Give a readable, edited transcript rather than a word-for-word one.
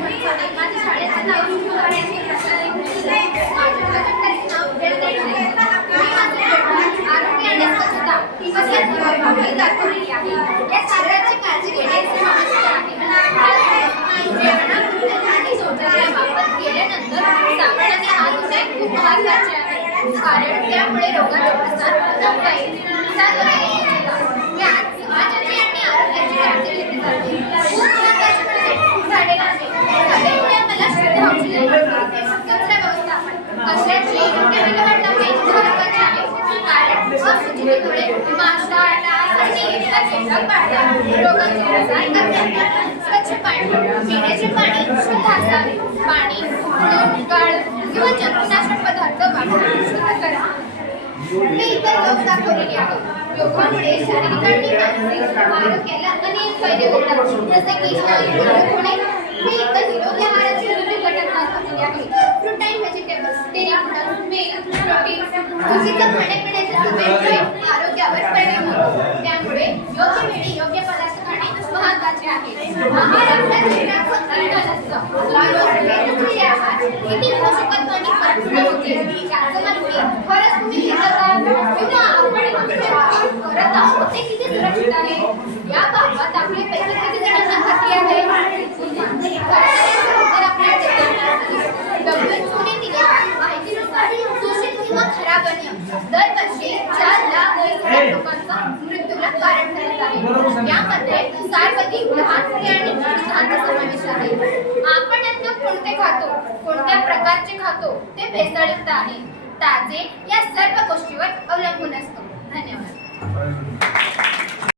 माझ्या शाळेचं नाव शुरू करायचे आरोग्य आणि स्वच्छता कसे ठेवावे दाखवलेली आहे. या सागराची काळजी घेण्याची आवश्यकता आहे. आणि शौचालय वापर केल्यानंतर साबणाने हात धुणे खूप महत्त्वाचे आहे, कारण त्यामुळे रोगाचा प्रसार होता येईल. समाजाची आणि आरोग्याची काळजी घेतली जाते. खूप महत्त्वाचे झाडे लावणे. झाडेमुळे आम्हाला शुद्ध ऑक्सिजन मिळते. कचरा व्यवस्थापन कचऱ्याची योग्य विल्हेवाट लावणे महत्त्वाचे आहे, कारण अस्वच्छतेमुळे माशा, डास आणि इतर कीटक वाढतात, रोगांचे प्रसार करतात. स्वच्छ पाणी पिण्याचे पाणी शुद्ध असावे. पाणी उकळून गाळून किंवा जंतुनाशक पदार्थ वापरून शुद्ध करा. हे इतर योग दाखवलेले आहेत. योगामुळे शारीरिक आणि मानसिक आरोग्याला अनेक फायदे होतात, जसे की निरोगी होणे. हे इतर निरोगी आहाराचे विविध घटक दाखवलेले आहेत. Fruit and vegetables, dairy products, milk, protein, दूषित खाण्यापिण्याचे सवयीमुळे आरोग्यावर परिणाम होतो. त्यामुळे योग्य वेळी योग्य पदार्थ खाणे महत्त्वाचे आहे. आहार आपल्या जीवनाचं इंधन असतं. रोज आहार किती पोषक तत्वांनी भरपूर होते याचं माहिती खरंच तुम्ही घेता का? किंवा आपण करत आहोत ते किती सुरक्षित आहे या बाबत आपल्यापैकी किती जणांना खात्री आहे? तर आपल्या WHO ने दिलेल्या माहितीनुसार दूषित किंवा खराब अन्न दरवर्षी 4 लाख लोकांचा मृत्यूला कारण ठरत आहे. यामध्ये सार्वजनिक, लहान मुले आणि वृद्धांचा समावेश आहे. आपण अन्न कोणते खातो, कोणत्या प्रकारचे खातो ते भेसळयुक्त आहे, ताजे या सर्व गोष्टीवर अवलंबून असतो. धन्यवाद.